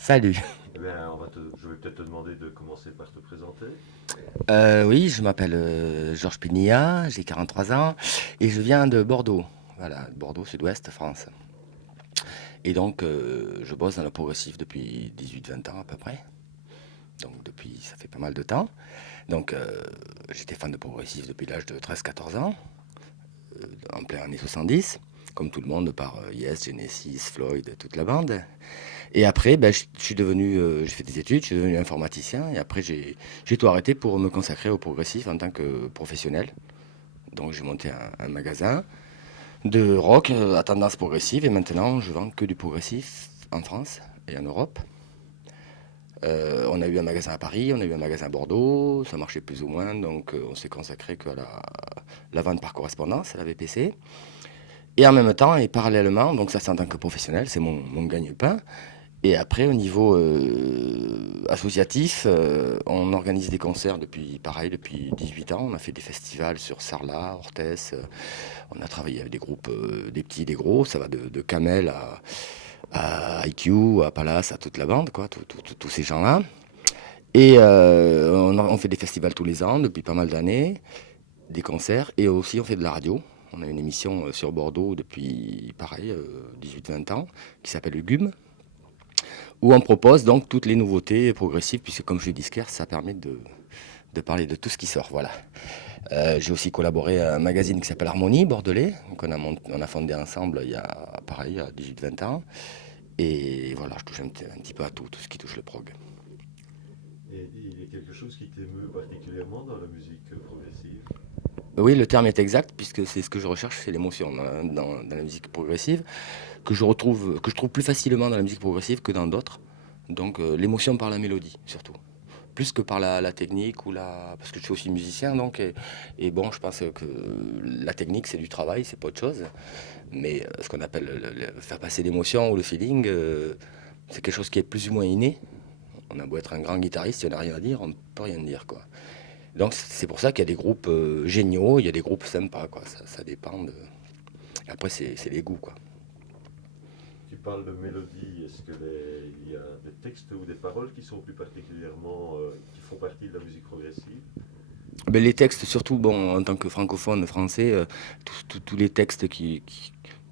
Salut. Eh bien, je vais peut-être te demander de commencer par te présenter. Oui, je m'appelle Georges Pinilla, j'ai 43 ans et je viens de Bordeaux. Voilà, Bordeaux, sud-ouest, France. Et donc, je bosse dans le progressif depuis 18-20 ans à peu près. Donc, depuis, ça fait pas mal de temps. Donc, j'étais fan de progressif depuis l'âge de 13-14 ans, en plein années 70, comme tout le monde, par Yes, Genesis, Floyd, toute la bande. Et après, ben, je suis devenu, j'ai fait des études, je suis devenu informaticien, et après, j'ai tout arrêté pour me consacrer au progressif en tant que professionnel. Donc j'ai monté un magasin de rock à tendance progressive et maintenant je vends que du progressif en France et en Europe. On a eu un magasin à Paris, on a eu un magasin à Bordeaux, ça marchait plus ou moins, donc on s'est consacré que à la vente par correspondance, à la VPC. Et en même temps et parallèlement, donc ça c'est en tant que professionnel, c'est mon gagne-pain. Et après, au niveau associatif, on organise des concerts depuis, pareil, depuis 18 ans. On a fait des festivals sur Sarlat, Orthès. On a travaillé avec des groupes, des petits, des gros. Ça va de Kamel à IQ, à Palace, à toute la bande, quoi, tous ces gens-là. Et on fait des festivals tous les ans depuis pas mal d'années, des concerts. Et aussi, on fait de la radio. On a une émission sur Bordeaux depuis, pareil, 18-20 ans, qui s'appelle le GUM, où on propose donc toutes les nouveautés progressives, puisque comme je suis disquaire, ça permet de parler de tout ce qui sort. Voilà. J'ai aussi collaboré à un magazine qui s'appelle Harmonie, bordelais, on a fondé ensemble il y a, pareil, il y a 18-20 ans. Et voilà, je touche un petit peu à tout ce qui touche le prog. Et il y a quelque chose qui t'émeut particulièrement dans la musique progressive. Oui, le terme est exact, puisque c'est ce que je recherche, c'est l'émotion dans la musique progressive, que je trouve plus facilement dans la musique progressive que dans d'autres. Donc l'émotion par la mélodie, surtout. Plus que par la technique ou la... Parce que je suis aussi musicien, donc, et bon, je pense que la technique, c'est du travail, c'est pas autre chose. Mais ce qu'on appelle faire passer l'émotion ou le feeling, c'est quelque chose qui est plus ou moins inné. On a beau être un grand guitariste, si on n'a rien à dire, on ne peut rien dire, quoi. Donc c'est pour ça qu'il y a des groupes géniaux, il y a des groupes sympas, quoi. Ça dépend de... Après, c'est les goûts, quoi. Tu parles de mélodie. Est-ce que il y a des textes ou des paroles qui sont plus particulièrement, qui font partie de la musique progressive? Ben, les textes, surtout, bon, en tant que francophone français, tous les textes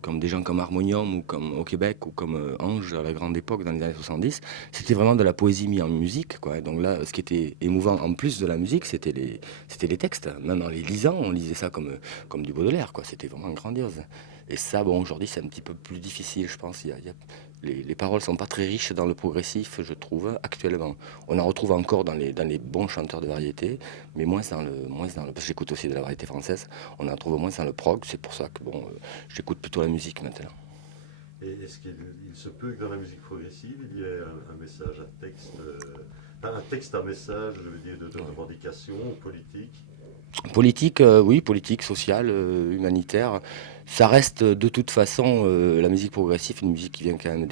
comme des gens comme Harmonium ou comme au Québec ou comme Ange à la grande époque dans les années 70, c'était vraiment de la poésie mise en musique, quoi. Donc là, ce qui était émouvant en plus de la musique, c'était les textes. Même en les lisant, on lisait ça comme du Baudelaire, quoi. C'était vraiment grandiose. Et ça, bon, aujourd'hui, c'est un petit peu plus difficile, je pense. Les paroles sont pas très riches dans le progressif, je trouve, actuellement. On en retrouve encore dans les bons chanteurs de variété, mais parce que j'écoute aussi de la variété française, on en trouve moins dans le prog, c'est pour ça que bon, j'écoute plutôt la musique maintenant. Et est-ce qu'il se peut que dans la musique progressive, il y ait un message à texte, enfin, un texte à message, je veux dire, de Ouais. revendication politique? Politique, oui, politique, sociale, humanitaire, ça reste de toute façon la musique progressive, une musique qui vient quand même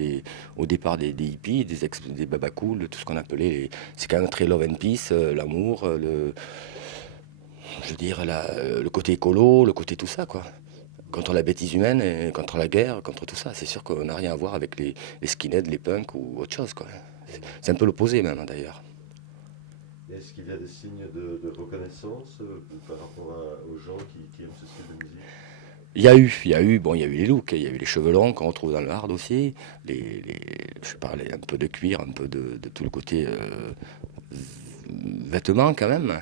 au départ des hippies, des babacools, de tout ce qu'on appelait, c'est quand même très love and peace, l'amour, je veux dire, le côté écolo, le côté tout ça, quoi. Contre la bêtise humaine, et contre la guerre, contre tout ça. C'est sûr qu'on n'a rien à voir avec les skinheads, les punks ou autre chose, quoi. C'est un peu l'opposé même, hein, d'ailleurs. Est-ce qu'il y a des signes de reconnaissance par rapport aux gens qui aiment ce style de musique? Bon, il y a eu les looks, il y a eu les cheveux longs qu'on retrouve dans le hard aussi, je sais pas, un peu de cuir, un peu de tout le côté vêtements quand même.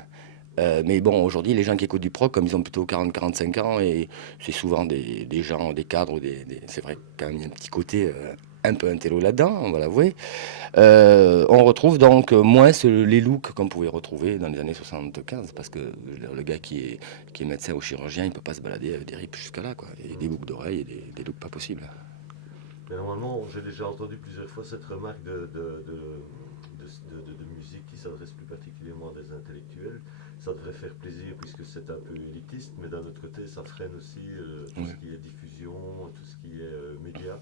Mais bon, aujourd'hui, les gens qui écoutent du prog, comme ils ont plutôt 40-45 ans, et c'est souvent des gens, des cadres, c'est vrai, quand même, il y a un petit côté un peu intello là-dedans, on va l'avouer. On retrouve donc moins les looks qu'on pouvait retrouver dans les années 75, parce que le gars qui est médecin ou chirurgien, il peut pas se balader avec des rips jusqu'à là, quoi. Et des Mhm. boucles d'oreilles et des looks pas possibles. Mais normalement, j'ai déjà entendu plusieurs fois cette remarque de musique qui s'adresse plus particulièrement à des intellectuels. Ça devrait faire plaisir puisque c'est un peu élitiste, mais d'un autre côté, ça freine aussi tout ce Ouais. qui est diffusion, tout ce qui est médias.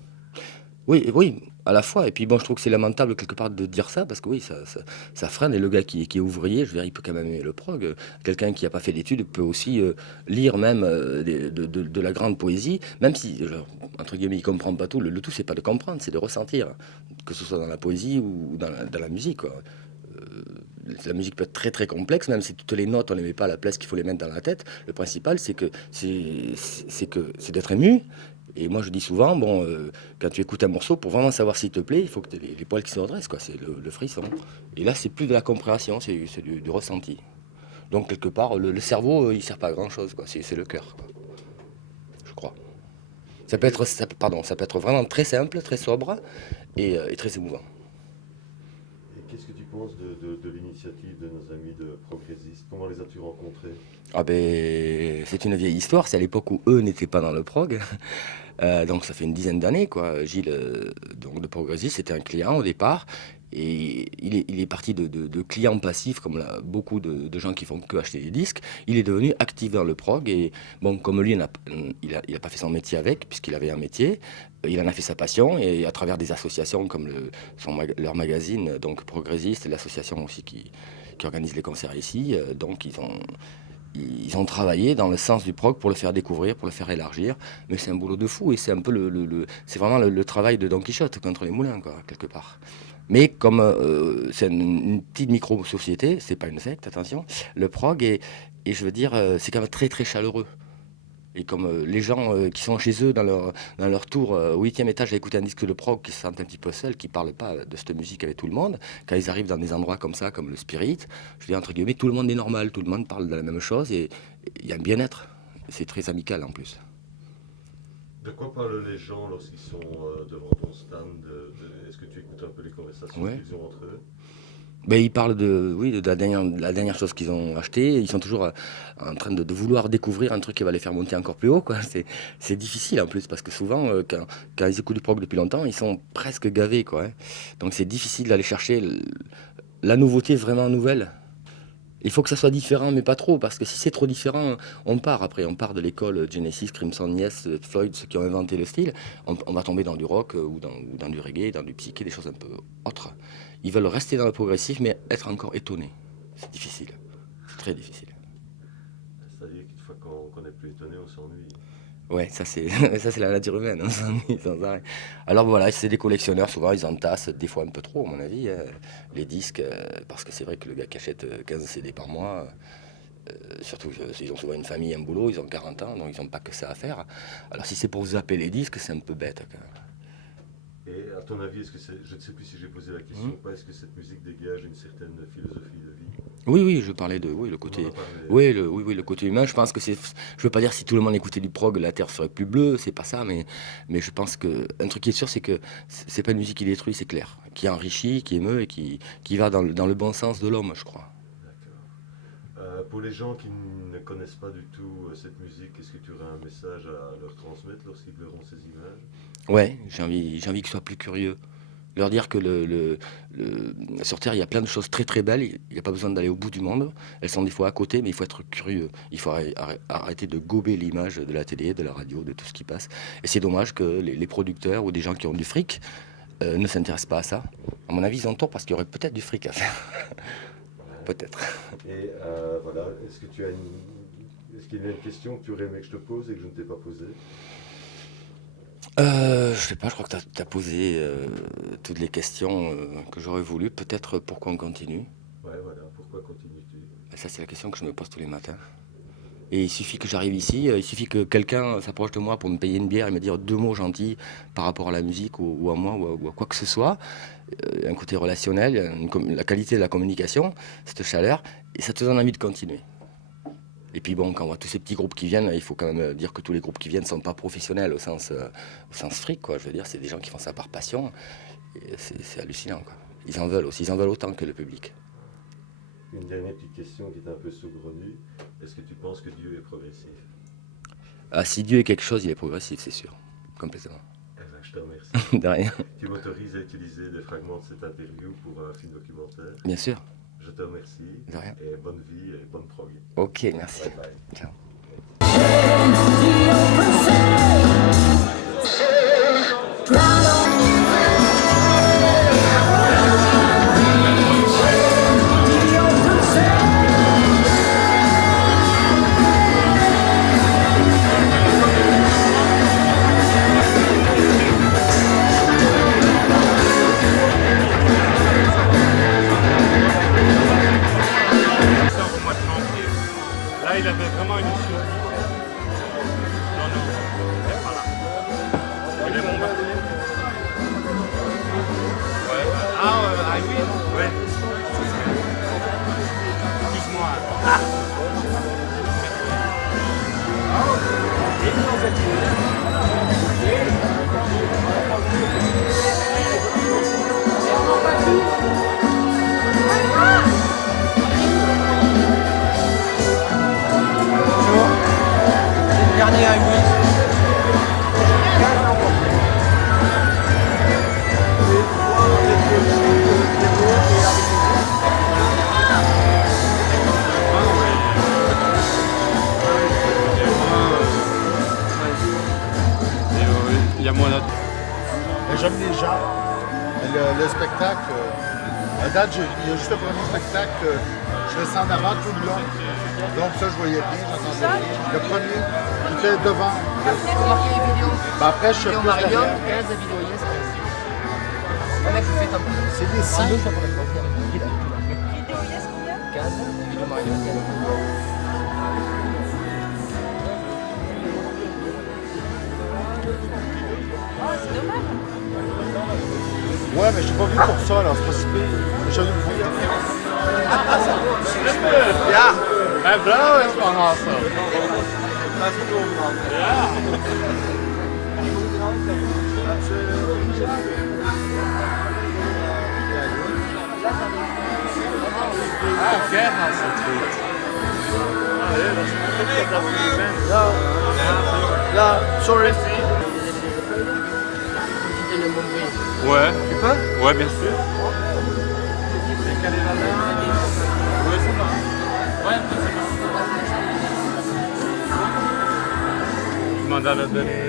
Oui, oui. à la fois. Et puis bon, je trouve que c'est lamentable quelque part de dire ça, parce que oui, ça freine. Et le gars qui est ouvrier, je veux dire, il peut quand même aimer le prog. Quelqu'un qui n'a pas fait d'études peut aussi lire même de la grande poésie, même si, genre, entre guillemets, il comprend pas tout. Le tout, c'est pas de comprendre, c'est de ressentir, que ce soit dans la poésie ou dans la musique, quoi. La musique peut être très très complexe, même si toutes les notes on les met pas à la place qu'il faut les mettre dans la tête. Le principal, c'est d'être ému. Et moi, je dis souvent, bon, quand tu écoutes un morceau, pour vraiment savoir s'il te plaît, il faut que tu aies les poils qui se redressent, quoi. C'est le frisson. Et là, c'est plus de la compréhension, c'est du ressenti. Donc, quelque part, le cerveau, il sert pas à grand-chose, quoi. C'est le cœur, quoi, je crois. Ça peut être vraiment très simple, très sobre et très émouvant. Et qu'est-ce que tu penses de l'initiative de nos amis de progressistes? Comment les as-tu rencontrés? Ah ben, c'est une vieille histoire, c'est à l'époque où eux n'étaient pas dans le prog. Donc ça fait une dizaine d'années, quoi. Gilles, donc de Progressiste, c'était un client au départ. Et il est parti de client passif, comme beaucoup de gens qui font que acheter des disques. Il est devenu actif dans le prog. Et bon, comme lui, il a pas fait son métier avec, puisqu'il avait un métier. Il en a fait sa passion. Et à travers des associations comme leur magazine, donc Progressiste, et l'association aussi qui organise les concerts ici, donc ils ont travaillé dans le sens du prog pour le faire découvrir, pour le faire élargir. Mais c'est un boulot de fou et c'est un peu c'est vraiment le travail de Don Quichotte contre les moulins, quoi, quelque part. Mais comme c'est une petite micro-société, c'est pas une secte, attention, le prog et je veux dire, c'est quand même très très chaleureux. Et comme les gens qui sont chez eux dans leur tour au 8e étage à écouter un disque de prog, qui se sentent un petit peu seuls, qui ne parlent pas de cette musique avec tout le monde, quand ils arrivent dans des endroits comme ça, comme le Spirit, je veux dire, entre guillemets, tout le monde est normal, tout le monde parle de la même chose et il y a un bien-être. C'est très amical en plus. De quoi parlent les gens lorsqu'ils sont devant ton stand? Est-ce que tu écoutes un peu les conversations Ouais. qu'ils ont entre eux? Ben, ils parlent oui, de la dernière chose qu'ils ont acheté. Ils sont toujours en train de vouloir découvrir un truc qui va les faire monter encore plus haut, quoi. C'est difficile en plus parce que souvent, quand ils écoutent du prog depuis longtemps, ils sont presque gavés, quoi, hein. Donc c'est difficile d'aller chercher la nouveauté vraiment nouvelle. Il faut que ça soit différent, mais pas trop, parce que si c'est trop différent, on part après. On part de l'école Genesis, Crimson, Yes, Floyd, ceux qui ont inventé le style. On va tomber dans du rock ou dans du reggae, dans du psyché, des choses un peu autres. Ils veulent rester dans le progressif, mais être encore étonnés. C'est difficile. C'est très difficile. C'est-à-dire qu'une fois qu'on n'est plus étonné, on s'ennuie. Ouais, ça c'est la nature humaine, on s'ennuie sans arrêt. Alors voilà, c'est des collectionneurs, souvent ils entassent des fois un peu trop, à mon avis, les disques, parce que c'est vrai que le gars qui achète 15 CD par mois, surtout ils ont souvent une famille, un boulot, ils ont 40 ans, donc ils n'ont pas que ça à faire. Alors si c'est pour zapper les disques, c'est un peu bête, quand même. Et à ton avis, je ne sais plus si j'ai posé la question ou pas, est-ce que cette musique dégage une certaine philosophie de vie? Oui, je parlais oui, le On côté, en a parlé. oui, le côté humain. Je pense que je veux pas dire si tout le monde écoutait du prog, la terre serait plus bleue, c'est pas ça, mais je pense que un truc qui est sûr, c'est que c'est pas une musique qui détruit, c'est clair, qui enrichit, qui émeut et qui va dans le bon sens de l'homme, je crois. D'accord. Pour les gens qui ne connaissent pas du tout cette musique, est-ce que tu aurais un message à leur transmettre lorsqu'ils verront ces images? Ouais, j'ai envie qu'ils soient plus curieux. Leur dire que sur Terre, il y a plein de choses très très belles. Il n'y a pas besoin d'aller au bout du monde. Elles sont des fois à côté, mais il faut être curieux. Il faut arrêter de gober l'image de la télé, de la radio, de tout ce qui passe. Et c'est dommage que les producteurs ou des gens qui ont du fric ne s'intéressent pas à ça. À mon avis, ils ont tort parce qu'il y aurait peut-être du fric à faire. Peut-être. Et voilà, est-ce qu'il y a une question que tu aurais aimé que je te pose et que je ne t'ai pas posée? Je sais pas, je crois que tu as posé toutes les questions que j'aurais voulu. Peut-être pourquoi on continue. Ouais, voilà, pourquoi continues-tu? Et ça, c'est la question que je me pose tous les matins. Et il suffit que j'arrive ici, il suffit que quelqu'un s'approche de moi pour me payer une bière et me dire deux mots gentils par rapport à la musique ou à moi ou à quoi que ce soit. Un côté relationnel, la qualité de la communication, cette chaleur, et ça te donne envie de continuer. Et puis bon, quand on voit tous ces petits groupes qui viennent, il faut quand même dire que tous les groupes qui viennent ne sont pas professionnels au sens fric, quoi. Je veux dire, c'est des gens qui font ça par passion. Et c'est hallucinant, quoi. Ils en veulent aussi, ils en veulent autant que le public. Une dernière petite question qui est un peu saugrenue. Est-ce que tu penses que Dieu est progressif? Ah, si Dieu est quelque chose, il est progressif, c'est sûr. Complètement. Eh ben, je te remercie. De rien. Tu m'autorises à utiliser des fragments de cette interview pour un film documentaire. Bien sûr. Je te remercie. De rien. Et bonne vie et bonne prog. Ok, merci. Bye bye. Ciao. Ground on il y a moins d'autres. J'aime les gens. Le spectacle, à date, il y a juste le premier spectacle, je restais en avant tout le long. Donc ça, je voyais bien, j'entendais bien. Le premier, j'étais devant. Vous marquez les vidéos. Après, je suis Vidéo plus Marillion, derrière. 15 vidéos, yes. Le mec, vous faites un peu. C'est des signes. Vidéo yes, combien 15, vidéo Marillion, 15. Oh, c'est dommage. Ouais, mais je t'ai pas vu pour ça, là, c'est pas si pire. Mais j'ai vu le voir. Ja, mijn vrouw is van Hassel. Ah, oké, Hassel, goed. Allee, dat is goed dat je er bent. Là, sorry. Ouais. Tu peux? Ouais, bien sûr. Je m'en donne donner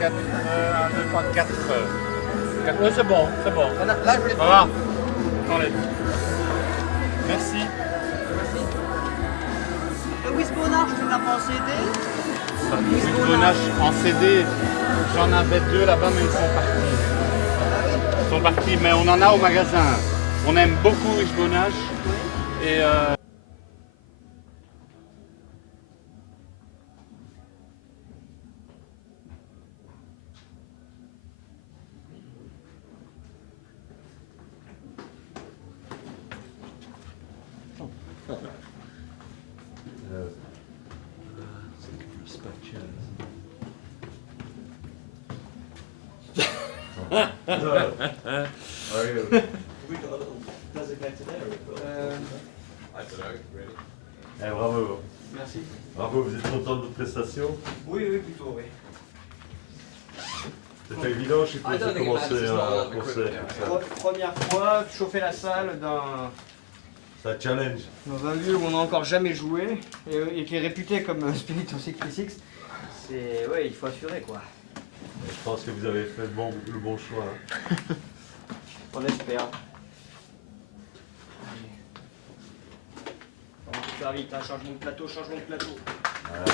4, 1, 2, 3, 4. 4. Ouais, c'est bon, c'est bon. Là, je voulais Au revoir. Enlève. Merci. Le Wisbonard, je fais la en CD. Wishbonage en CD, j'en avais 2 là-bas, mais ils sont partis. Ils sont partis, mais on en a au magasin. On aime beaucoup Wishbonage. Et Bravo. Merci. Bravo, vous êtes content de votre prestation? Oui, plutôt, oui. C'était évident, je suppose, de commencer un concert comme ça. Première fois, chauffer la salle C'est un challenge. dans un lieu où on n'a encore jamais joué et qui est réputé comme Spirit of 66. C'est, ouais, il faut assurer quoi. Je pense que vous avez fait le bon choix. Hein. On espère. On va faire vite, hein. Changement de plateau. Voilà.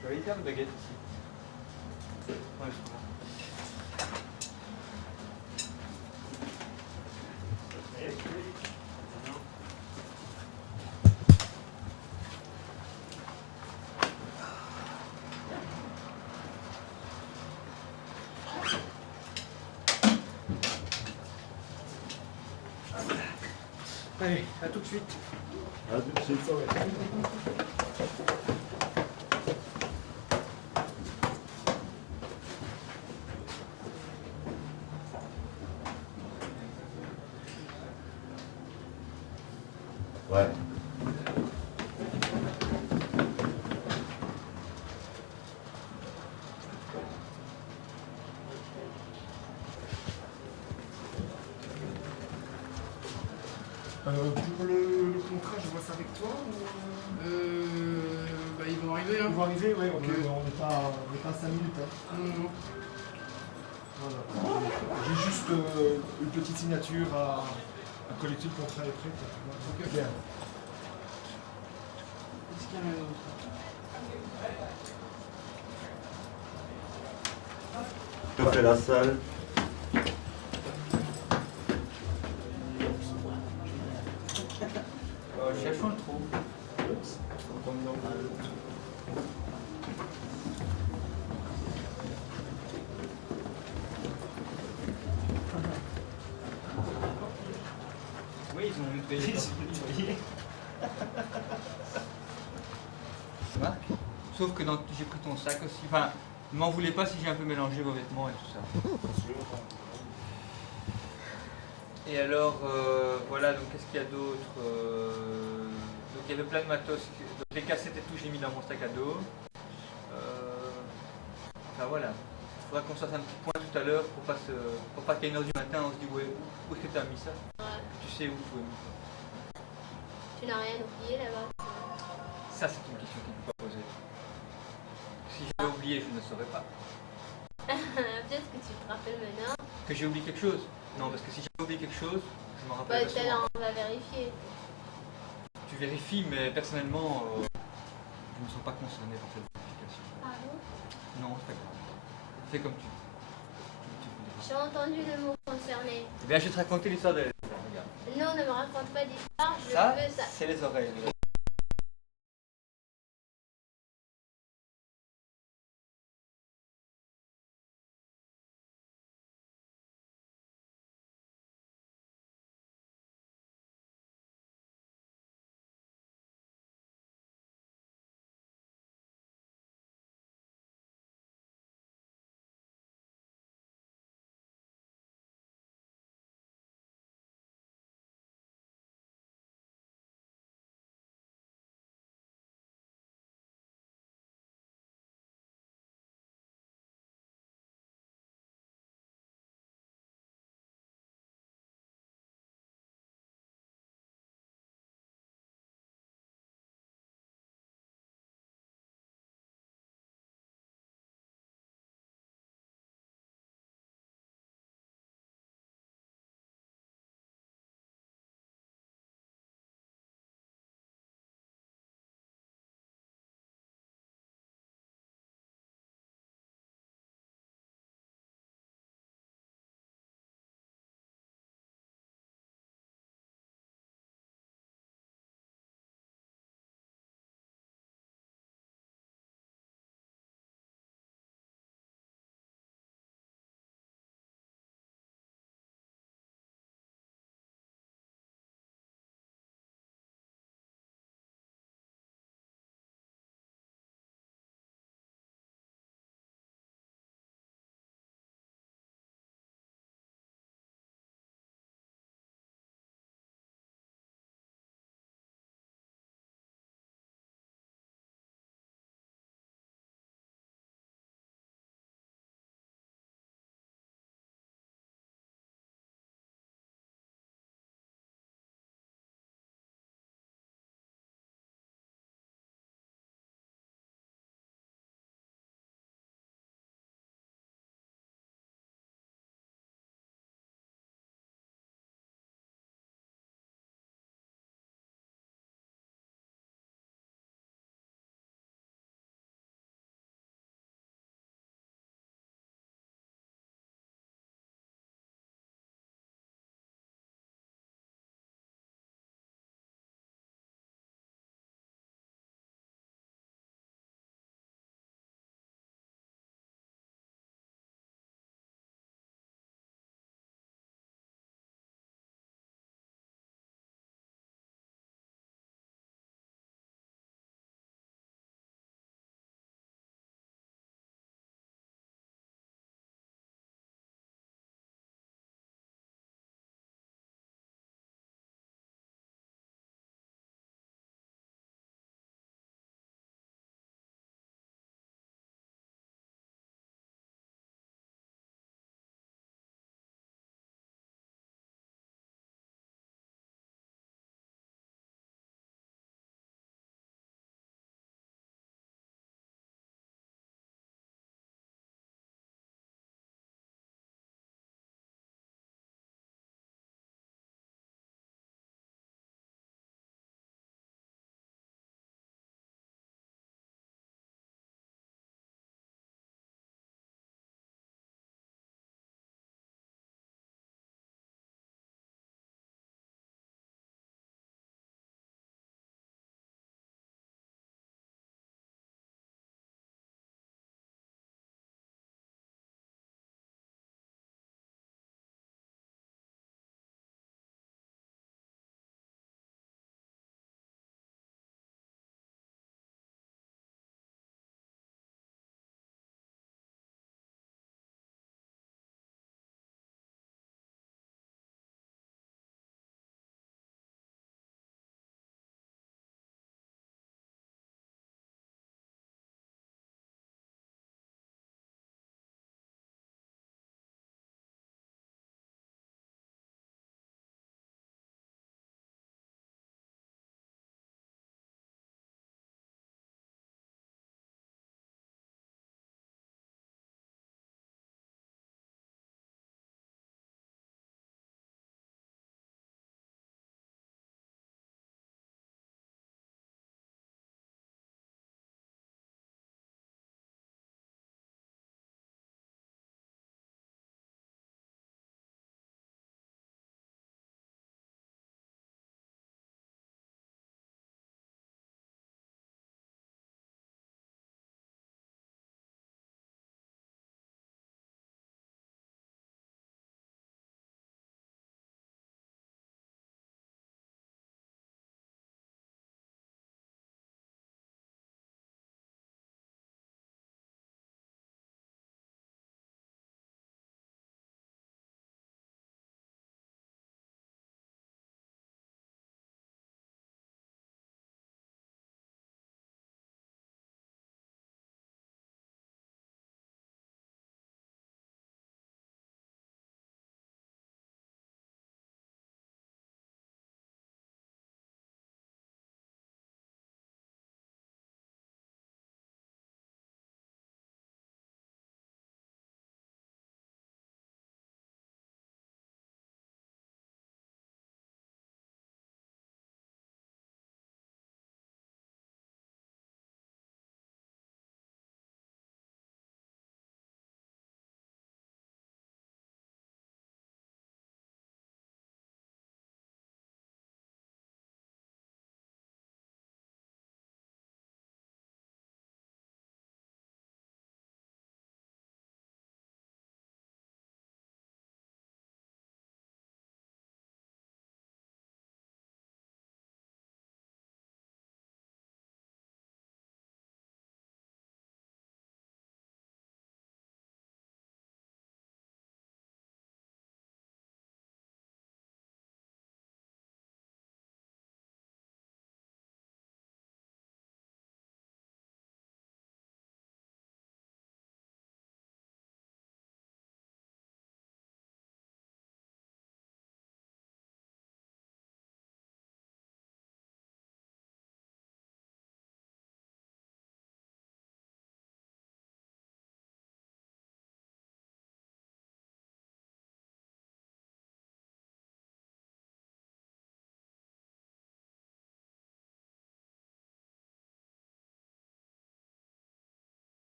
J'avais une paire de baguettes ici. Ouais, c'est bon. Allez, à tout de suite. À tout de suite, ça va. Ouais. Pour le contrat, je vois ça avec toi ou... Bah, ils vont arriver, hein. Ils vont arriver, ouais, ok. On n'est pas à 5 minutes. Hein. Non. Voilà. J'ai juste une petite signature à collecter, le contrat est prêt. Ok. Bien. Est-ce qu'il y a un autre? Je fais la salle. Chef, on le trouve. Oui, ils ont payé. Marc, sauf que j'ai pris ton sac aussi. Enfin, Ne m'en voulez pas si j'ai un peu mélangé vos vêtements et tout ça. Et alors, voilà, donc qu'est-ce qu'il y a d'autre donc il y avait plein de matos. Donc les cassettes et tout, j'ai mis dans mon sac à dos. Enfin voilà. Il faudra qu'on se fasse un petit point tout à l'heure pour pas qu'à 1h du matin on se dit ouais, où est-ce que tu as mis ça? Ouais. Tu sais où tu as mis ça? Tu n'as rien oublié là-bas. Ça c'est une question qu'il ne faut pas poser. Si j'avais oublié, je ne saurais pas. Peut-être que tu te rappelles maintenant. Que j'ai oublié quelque chose? Non, parce que si j'avais oublié quelque chose, je m'en rappelle. Tout à l'heure, on va vérifier. Tu vérifies, mais personnellement, je ne me sens pas concerné par cette vérification. Ah bon? Non, c'est pas grave. Fais comme tu voudras. J'ai entendu le mot concerné. Eh bien, je vais te raconter l'histoire de regarde. Non, ne me raconte pas d'histoire, je Ça, veux ça. c'est les oreilles.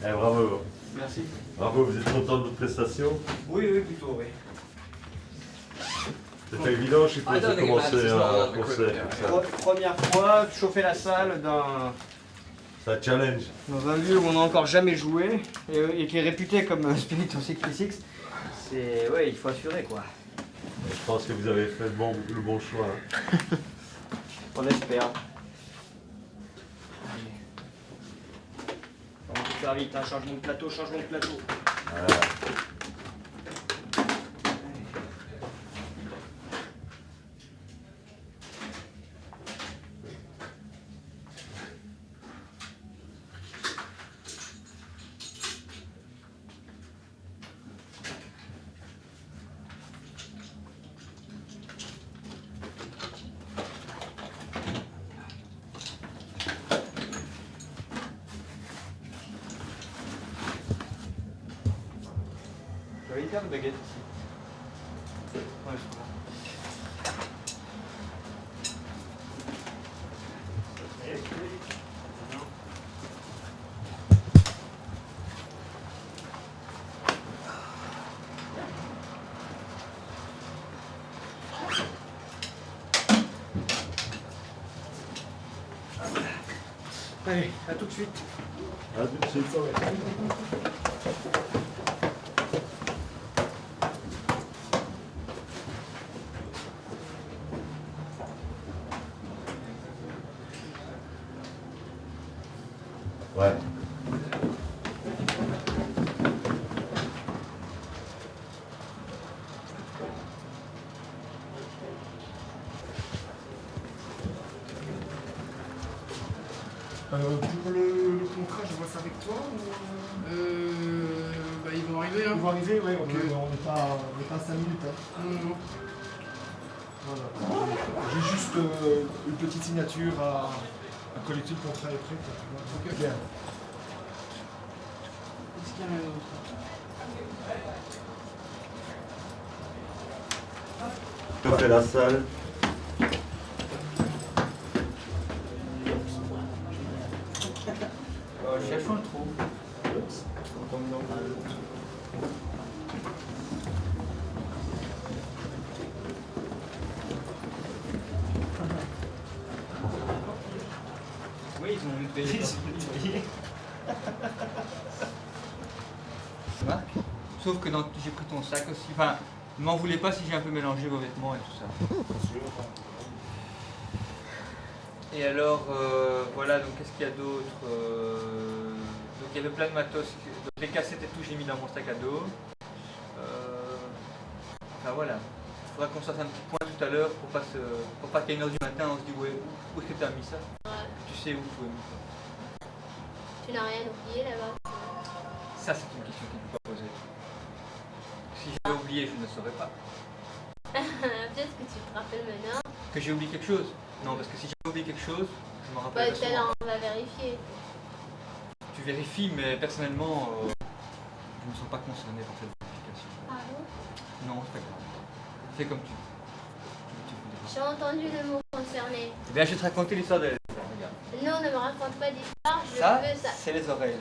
Bravo. Merci. Bravo, vous êtes content de votre prestation? Oui, oui, plutôt, oui. C'était évident, je suppose, de commencer un concert comme ça. Première fois, chauffer la salle C'est un challenge. dans un lieu où on n'a encore jamais joué et qui est réputé comme Spirit of 66. C'est. Ouais, il faut assurer quoi. Je pense que vous avez fait le bon choix. Hein. On espère. On va faire vite, hein. Changement de plateau, changement de plateau. Voilà. J'avais une paire de baguettes ici. Ouais, je crois. Allez, à tout de suite. À tout de suite. Ouais. Pour le contrat, je vois ça avec toi ou... Bah ils vont arriver, hein. Ils vont arriver, ouais, ok. Ouais. On n'est pas à 5 minutes. Hein. Non, non, non. Voilà. J'ai juste une petite signature à collecter, le contrat est prêt. Quoi, tu vois. Ok. Bien. Qu'est-ce qu'il y a là d'autre? Je fais la salle. Cherchons le trou. Oui, ils ont une payé. Marc. Sauf que j'ai pris ton sac aussi. Enfin, ne m'en voulez pas si j'ai un peu mélangé vos vêtements et tout ça. Et alors, voilà, donc qu'est-ce qu'il y a d'autre donc il y avait plein de matos. Donc les cassettes et tout, j'ai mis dans mon sac à dos. Enfin voilà. Il faudra qu'on se fasse un petit point tout à l'heure pour pas qu'à 1h du matin on se dit ouais, où est-ce que tu as mis ça? Ouais. Tu sais où tu as mis ça? Tu n'as rien oublié là-bas. Ça, c'est une question qu'il ne faut pas poser. Si j'avais oublié, je ne saurais pas. Peut-être que tu te rappelles maintenant. Que j'ai oublié quelque chose? Non, parce que si j'avais oublié quelque chose, je m'en Bah, rappelle. tout à l'heure, on va vérifier. Tu vérifies, mais personnellement, je ne me sens pas concerné par cette vérification. Ah bon? Non, c'est pas grave. Fais comme tu veux. J'ai entendu le mot concerné. Eh bien, je vais te raconter l'histoire de... Regarde. Non, ne me raconte pas d'histoire, je Ça, veux ça. c'est les oreilles.